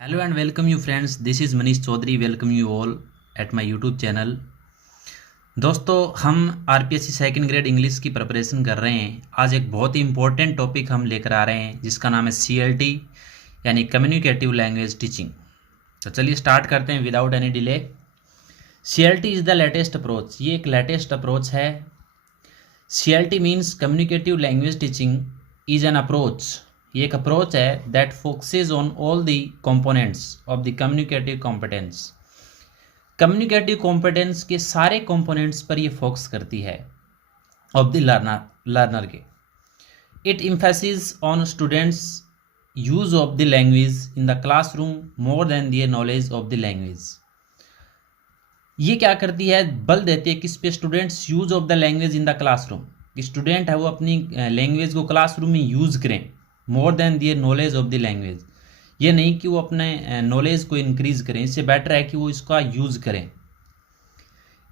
Hello and welcome you friends. This is Manish Chaudhary. Welcome you all at my YouTube channel. दोस्तों हम RPSC second grade English की preparation कर रहे हैं। आज एक बहुत ही इंपॉर्टेंट टॉपिक हम लेकर आ रहे हैं जिसका नाम है CLT यानी कम्युनिकेटिव लैंग्वेज टीचिंग। तो चलिए स्टार्ट करते हैं without any delay. CLT is the latest approach. ये एक लेटेस्ट अप्रोच है। CLT means communicative language teaching is an approach. ये एक अप्रोच है that focuses on all the components of the communicative competence. Communicative competence के सारे components पर ये फोकस करती है ऑफ द लर्नर के। It emphasis on students use of the language in the classroom more than their knowledge of the language. ये क्या करती है, बल देती है किस पे, students use of the language in the classroom. कि स्टूडेंट है वो अपनी लैंग्वेज को क्लासरूम में यूज़ करें more than their knowledge of the language. ये नहीं कि वो अपने नॉलेज को इंक्रीज करें, इससे बेटर है कि वो इसका यूज़ करें।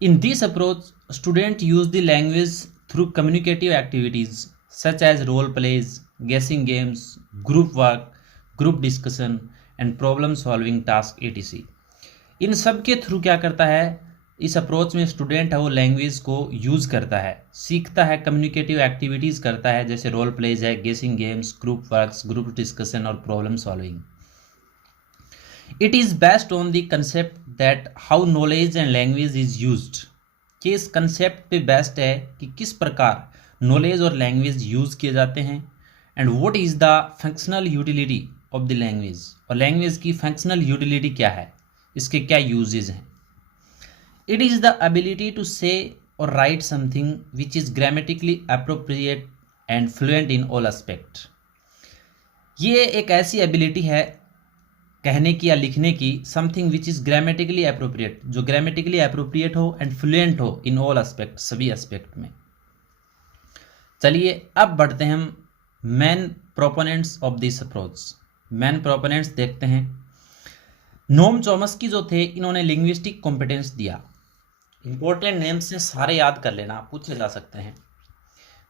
In this approach student use the language through communicative activities such as role plays, guessing games, group work, group discussion and problem solving task etc। इन सब के थ्रू क्या करता है, इस अप्रोच में स्टूडेंट है वो लैंग्वेज को यूज़ करता है, सीखता है, कम्युनिकेटिव एक्टिविटीज़ करता है जैसे रोल प्लेज है, guessing games, group works, group discussion और problem solving. It is based on the concept that how knowledge and language is used. कि इस कंसेप्ट पे बेस्ड है कि किस प्रकार नॉलेज और लैंग्वेज यूज़ किए जाते हैं and what is the functional utility of the language. और लैंग्वेज की फंक्शनल यूटिलिटी क्या है, इसके क्या यूजेज हैं। It is the ability to say or write something which is grammatically appropriate and fluent in all aspect। ये एक ऐसी एबिलिटी है कहने की या लिखने की, something which is grammatically appropriate, जो ग्रामेटिकली अप्रोप्रिएट हो एंड फ्लुएंट हो इन ऑल एस्पेक्ट, सभी एस्पेक्ट में। चलिए अब बढ़ते हैं हम main proponents of this approach. Main proponents देखते हैं। नोम चॉम्स्की जो थे, इन्होंने लिंग्विस्टिक कॉम्पिटेंस दिया। इंपॉर्टेंट नेम्स से सारे याद कर लेना, पूछे जा सकते हैं।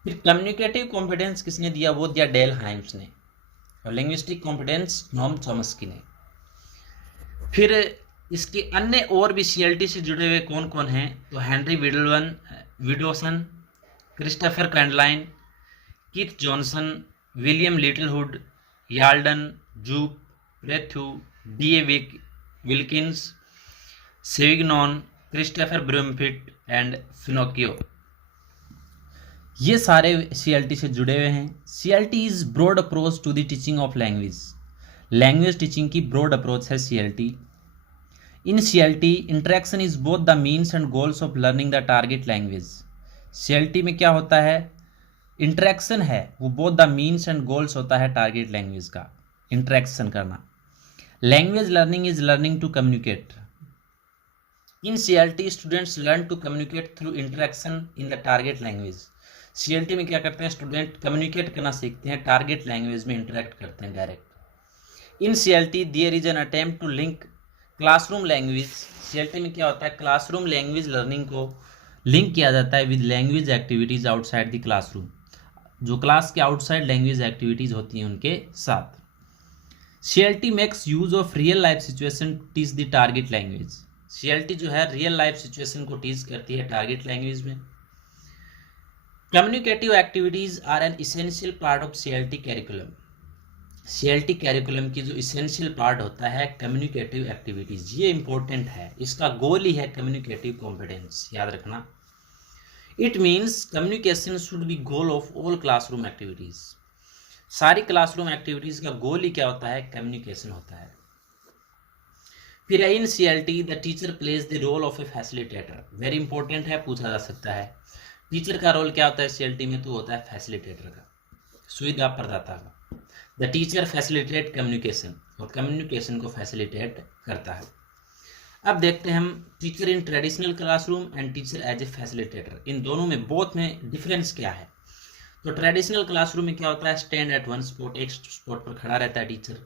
फिर कम्युनिकेटिव कॉम्पिटेंस किसने दिया, वो दिया डेल हाइम्स ने। और लिंग्विस्टिक कॉम्पिटेंस नोम चॉम्स्की ने। फिर इसके अन्य और भी CLT से जुड़े हुए कौन कौन हैं, तो Henry Widdowson, Christopher Candlin, Keith Johnson, William Littlewood, Yalden, जूक, रेथ्यू, D.A. Wilkins, Savignon, Christopher Brumfit and Finocchiaro. ये सारे CLT से जुड़े हुए हैं। CLT is broad approach to the teaching of language. Language teaching की ब्रॉड अप्रोच है CLT। In CLT interaction is both the means and goals of learning the target language. CLT में क्या होता है, इंटरेक्शन है वो both the means and goals होता है टारगेट लैंग्वेज का, इंटरेक्शन करना। Language learning is learning to communicate. In CLT students learn to communicate through interaction in the target language। CLT में क्या करते हैं, स्टूडेंट कम्युनिकेट करना सीखते हैं, टारगेट लैंग्वेज में इंटरेक्ट करते हैं direct. In CLT there is an attempt to link classroom language. CLT में क्या होता है, क्लासरूम लैंग्वेज लर्निंग को लिंक किया जाता है with language activities outside the classroom, जो क्लास के आउटसाइड लैंग्वेज एक्टिविटीज़ होती हैं उनके साथ। CLT makes use of real life situation teach the target language. CLT जो है रियल लाइफ सिचुएशन को टीच करती है टारगेट लैंग्वेज में। Communicative activities are an essential part of CLT curriculum. CLT curriculum की जो इसेंशियल पार्ट होता है कम्युनिकेटिव एक्टिविटीज, ये इंपॉर्टेंट है। इसका गोल ही है कम्युनिकेटिव कॉम्पिटेंस, याद रखना। It means communication should be goal of all classroom activities. सारी क्लासरूम एक्टिविटीज का गोल ही क्या होता है, कम्युनिकेशन होता है। फिर in CLT the teacher plays the role of a facilitator. Very important है, पूछा जा सकता है। टीचर का रोल क्या होता है CLT में, तो होता है फैसिलिटेटर का, सुविधा प्रदाता का। द टीचर फैसिलिटेट कम्युनिकेशन, और कम्युनिकेशन को फैसिलिटेट करता है। अब देखते हैं हम teacher in traditional classroom and teacher as a facilitator. इन दोनों में, बोथ में डिफरेंस क्या है। तो ट्रेडिशनल क्लासरूम में क्या होता है, स्टैंड एट वन स्पॉट, एक स्पॉट पर खड़ा रहता है टीचर।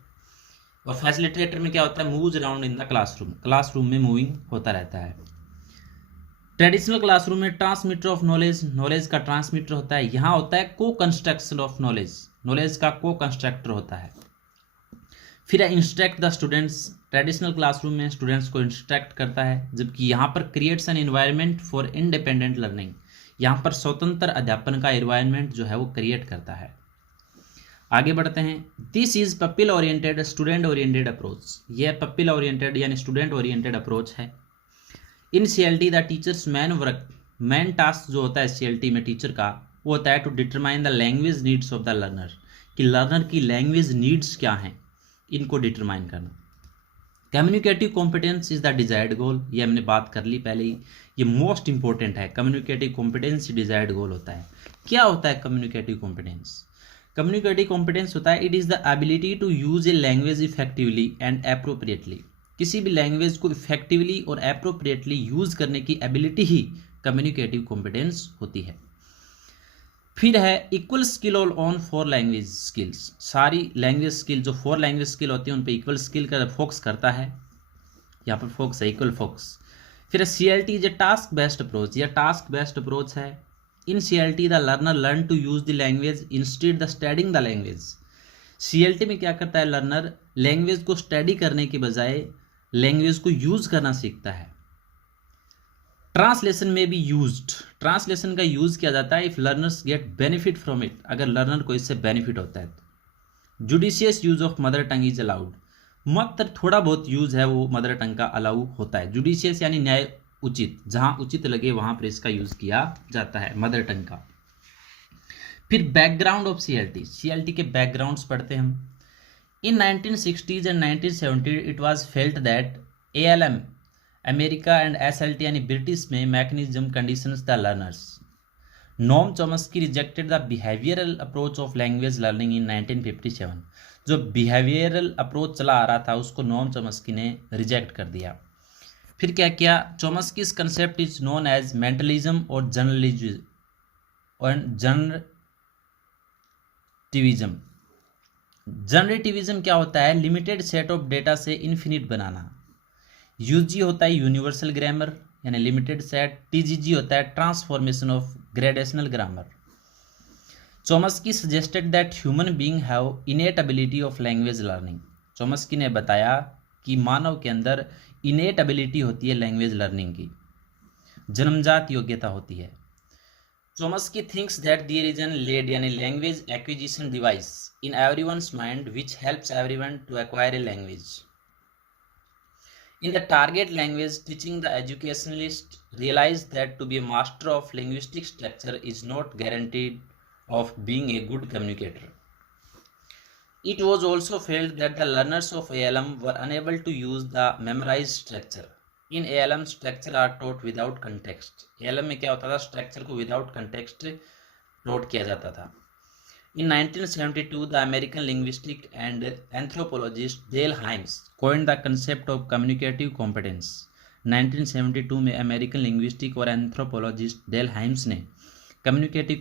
और फैसिलिटेटर में क्या होता है, moves around in the classroom, classroom में मूविंग होता रहता है। ट्रेडिशनल क्लासरूम में ट्रांसमीटर ऑफ नॉलेज, नॉलेज का ट्रांसमीटर होता है। यहाँ होता है को कंस्ट्रक्शन ऑफ नॉलेज, नॉलेज का को कंस्ट्रक्टर होता है। फिर है instruct the students, traditional classroom में स्टूडेंट्स को इंस्ट्रक्ट करता है, जबकि यहाँ पर creates an environment for independent learning, यहाँ पर स्वतंत्र अध्यापन का एनवायरनमेंट जो है वो क्रिएट करता है। आगे बढ़ते हैं। This is pupil oriented student oriented approach, यह पपिल ओरिएंटेड यानी स्टूडेंट ओरिएंटेड अप्रोच है। In CLT the teachers man task जो होता है CLT में टीचर का, वो होता है to determine the language needs of the learner, कि लर्नर की लैंग्वेज नीड्स क्या हैं, इनको डिटरमाइन करना। Communicative competence is the desired goal, ये हमने बात कर ली पहले ही, ये मोस्ट इंपॉर्टेंट है। कम्युनिकेटिव कॉम्पिटेंस डिजायर्ड गोल होता है। क्या होता है कम्युनिकेटिव कॉम्पिटेंस? कम्युनिकेटिव कॉम्पिटेंस होता है it is the ability to use a language effectively and appropriately, किसी भी लैंग्वेज को इफेक्टिवली और अप्रोप्रिएटली यूज करने की एबिलिटी ही कम्युनिकेटिव कॉम्पिटेंस होती है। फिर है equal skill on 4 language skills, सारी लैंग्वेज स्किल जो 4 लैंग्वेज स्किल होती है उन पे इक्वल स्किल का फोकस करता है, यहाँ पर फोकस है इक्वल फोकस। फिर CLT is a task based approach, यह टास्क बेस्ड अप्रोच है। In CLT the learner learn to use the language instead the studying the language, CLT में क्या करता है लर्नर, लैंग्वेज को स्टडी करने के बजाय लैंग्वेज को यूज करना सीखता है। ट्रांसलेशन में भी यूज्ड, ट्रांसलेशन का यूज किया जाता है if learners get benefit from it, अगर लर्नर को इससे बेनिफिट होता है तो। Judicious use of mother tongue is allowed, मात्र थोड़ा बहुत यूज है वो मदर टंग का अलाउ होता है। जुडिशियस यानी न्याय उचित, जहां उचित लगे वहां पर इसका यूज किया जाता है मदर टंग का। फिर बैकग्राउंड ऑफ CLT के बैकग्राउंड्स पढ़ते हैं हम। In 1960s and 1970 it was felt that ALM America and SLT यानी ब्रिटिश में mechanism conditions the learners. Noam Chomsky rejected the behavioural approach of language learning in 1957, जो behavioural approach चला आ रहा था उसको नोम चॉम्स्की ने रिजेक्ट कर दिया। फिर क्या किया, Chomsky's concept is known as mentalism और जनरेटिविज्म। जनरेटिविज्म क्या होता है, लिमिटेड सेट ऑफ डेटा से इन्फिनिट बनाना। UG होता है यूनिवर्सल ग्रामर यानी लिमिटेड सेट। TGG होता है transformation of gradational grammar. Chomsky suggested that human being have innate ability of language learning, Chomsky ने बताया कि मानव के अंदर इनेट एबिलिटी होती है लैंग्वेज लर्निंग की, जन्मजात योग्यता होती है। Chomsky thinks that there is an LAD यानी language acquisition device in everyone's mind which helps everyone to acquire a language. In the target language teaching, the educationalist realized that to be a master of linguistic structure is not guaranteed of being a good communicator. It was also felt that the learners of ALM were unable to use the memorized structure. In ALM, structure are taught without context. ALM में क्या होता था, structure को without context taught किया जाता था। In 1972, the American linguistic and anthropologist Dale Hymes coined the concept of communicative competence. 1972 में American linguistic और एंथ्रोपोलॉजिस्ट डेल हाइम्स ने कम्युनिकेटिव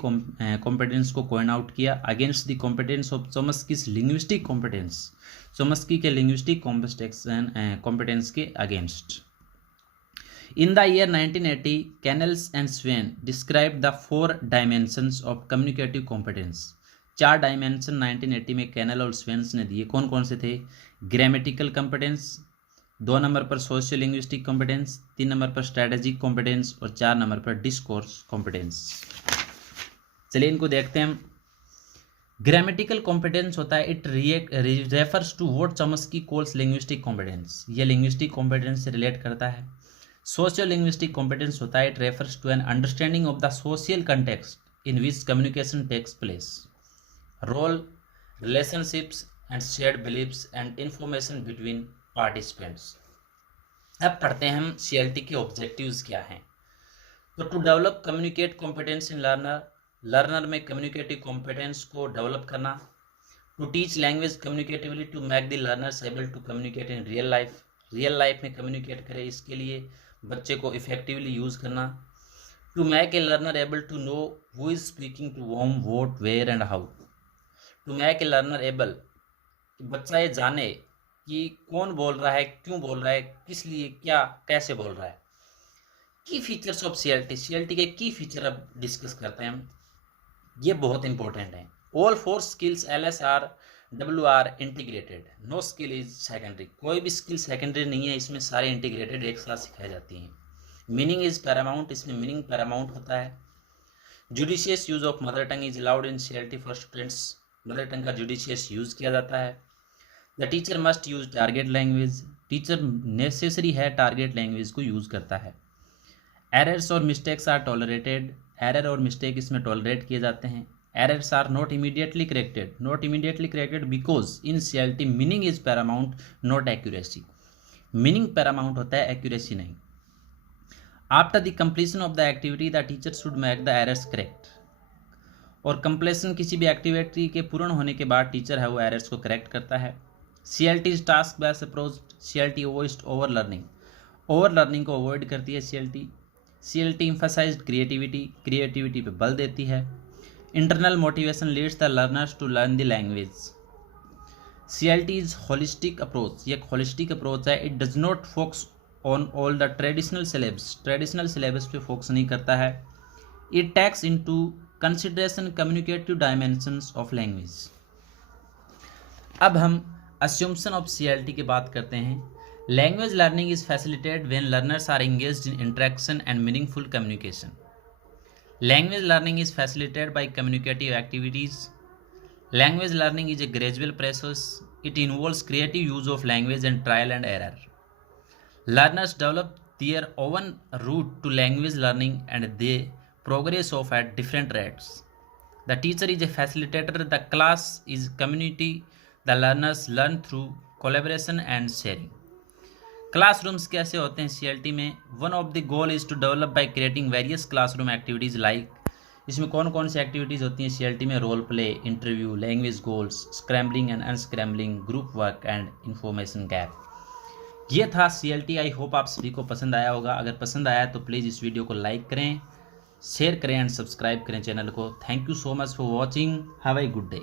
कॉम्पिटेंस को कॉइन आउट किया against the competence of Chomsky's linguistic competence, Chomsky के linguistic competence के against. In the year 1980, Canels and Swain described the 4 dimensions of communicative competence. 4 dimension 1980 में canal और swans ने दिए। कौन कौन से थे, ग्रामेटिकल कॉम्पिटेंस, 2 नंबर पर सोशियो लिंग्विस्टिक कॉम्पिटेंस, 3 नंबर पर स्ट्रेटेजिक कॉम्पिटेंस और 4 नंबर पर डिस्कोर्स कॉम्पिटेंस। चलिए इनको देखते हैं। ग्रामेटिकल कॉम्पिटेंस होता है it refers to what Chomsky calls linguistic competence, ये लिंग्विस्टिक कॉम्पिटेंस से रिलेट करता है। सोशियो लिंग्विस्टिक कॉम्पिटेंस होता है it refers to an understanding of the social context in which communication takes place, role, relationships and shared beliefs and information between participants. अब पढ़ते हैं हम CLT के ऑब्जेक्टिव्स क्या हैं। तो to develop communicate competence in learner में communicative competence को डेवलप करना। To teach language communicatively to make the learners able to communicate in real life में कम्युनिकेट करें, इसके लिए बच्चे को इफेक्टिवली यूज़ करना। To make a learner able to know who is speaking to whom, what, where and how. To make a learner able, बच्चा ये जाने कि कौन बोल रहा है, क्यों बोल रहा है, किस लिए, क्या, कैसे बोल रहा है। की फीचर्स ऑफ CLT के की फीचर अब डिस्कस करते हैं हम, ये बहुत इंपॉर्टेंट है। All 4 skills LS are WR integrated, no skill is secondary, कोई भी स्किल सेकेंडरी नहीं है, इसमें सारे इंटीग्रेटेड एक साथ सिखाई जाती हैं। मीनिंग इज पैरामाउंट, इसमें मीनिंग पैरामाउंट होता है। Judicious use of mother tongue is allowed in CLT for students, mother tongue का जुडिशियस यूज किया जाता है। The teacher must use target language, teacher necessary है टारगेट लैंग्वेज को यूज करता है। एरर्स और मिस्टेक्स आर टॉलरेटेड, एरर और मिस्टेक इसमें टॉलरेट किए जाते हैं। Errors are not immediately corrected, not immediately corrected because in CLT meaning is Paramount not accuracy, meaning paramount होता है, एक्यूरेसी नहीं। After the completion of the activity the teacher should make the errors correct, और completion किसी भी activity के पूर्ण होने के बाद टीचर है वो एरर्स को करेक्ट करता है। CLT is task based approach, CLT avoids over learning, over learning को अवॉइड करती है CLT एम्फसाइज्ड क्रिएटिविटी, क्रिएटिविटी पे बल देती है। Internal motivation leads the learners to learn the language. CLT is holistic approach, ये एक होलिस्टिक अप्रोच है। It does not focus on all the traditional syllabus पे फोकस नहीं करता है। It takes into consideration communicative dimensions of language. अब हम assumption of CLT की बात करते हैं। Language learning is facilitated when learners are engaged in interaction and meaningful communication. Language learning is facilitated bye communicative activities. Language learning is a gradual process, it involves creative use of language and trial and error. Learners develop their own route to language learning and they progress off at different rates. The teacher is a facilitator, the class is community, the learners learn through collaboration and sharing. Classrooms कैसे होते हैं CLT में? One of the goal is to develop by creating various classroom activities like, इसमें कौन कौन सी activities होती हैं CLT में? Role play, interview, language goals, scrambling and unscrambling, group work and information gap. ये था CLT। आई होप आप सभी को पसंद आया होगा। अगर पसंद आया तो प्लीज़ इस वीडियो को लाइक करें, शेयर करें एंड सब्सक्राइब करें चैनल को। Thank you so much for watching. Have a good day.